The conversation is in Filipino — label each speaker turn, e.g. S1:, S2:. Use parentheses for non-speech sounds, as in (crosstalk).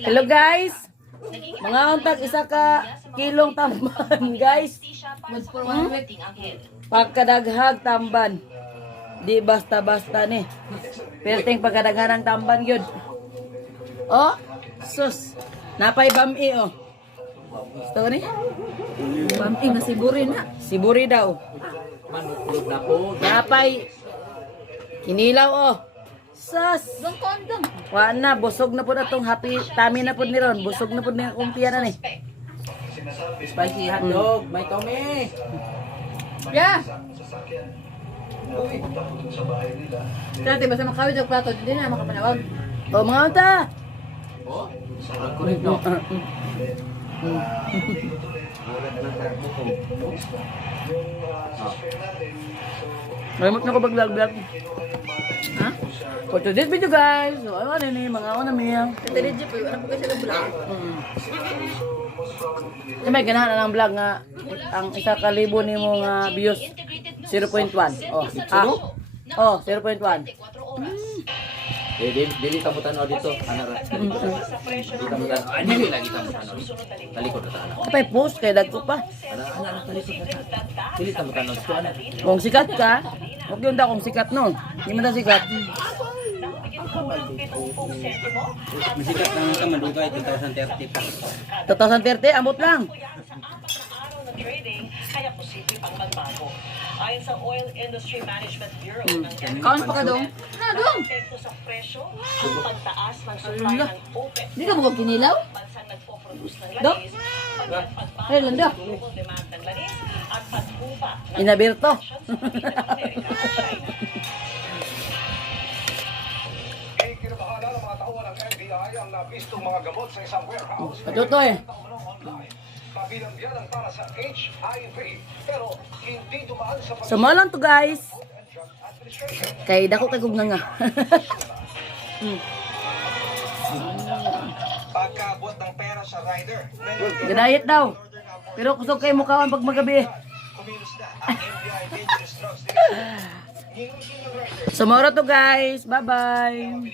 S1: Hello guys. Mga untag isa ka kilong tamban (laughs) guys. Hmm? Pagkadaghag tamban. Di basta-basta ni. Perting pagkadaghan ng tamban yun. Oh, sus. Napay bami oh. Gusto ni?
S2: Bampi nga siguro na.
S1: Siburi daw. Napay kinilaw oh. Sus.
S2: Dong kondom.
S1: Wa na, busog na po na tong happy tummy na po ni Ron. Busog na po niya kumpiya na ni.
S3: Spicy hotdog, may tome.
S2: Yeah. Dati basta makawid ang plato, hindi na makapanawag.
S1: O mga unta.
S3: Oh, ko rin no. (laughs)
S1: Remote na ko baglag-vlog. For today's video guys, so ano ni mga ako na miya.
S2: Dati rin jeep, ano po kasi ng vlog?
S1: Sa may ganahan na ng vlog nga ang isa ka libo ni mo nga views 0.1. Oh, ah. Oh, 0.1.
S3: Eh, dili, dili tamo tanaw dito. Ano ra? Dili tamo tanaw. Ay, dili lagi tamo tanaw. Talikod na tanaw.
S1: Kapay post kay dagko pa.
S3: Ano, ano, ano, talikod na tanaw. Dili tamo tanaw. Ito, ano?
S1: Kung sikat ka, huwag yun daw kung sikat no. Hindi mo na sikat.
S4: Masikat lang ka madugay 2030 pa.
S1: 2030, ambot lang.
S5: araw ng trading, kaya posible pang magbago. Ayon sa Oil Industry Management Bureau ng
S2: Kaon pa ka dong? Na dong.
S5: epekto sa presyo ang pagtaas ng supply ng OPEC
S2: Hindi ka mo kinilaw?
S5: bansang nagpo-produce ng
S2: Dok?
S5: langis,
S2: landa.
S5: ng global demand ng langis at pagkupa ng sa Amerika at China.
S6: NBI ang nabistong mga gamot sa isang warehouse.
S1: Patutoy.
S6: Kabilang yan ang para sa HIV, pero hindi dumaan sa pag-
S1: lang to guys. Kay dako kay gugna nga. (laughs)
S6: Pagkaabot ng pera sa rider,
S1: Gadayet daw. Pero kusog kay mukhawan pag magabi. (laughs) mo to guys. Bye-bye.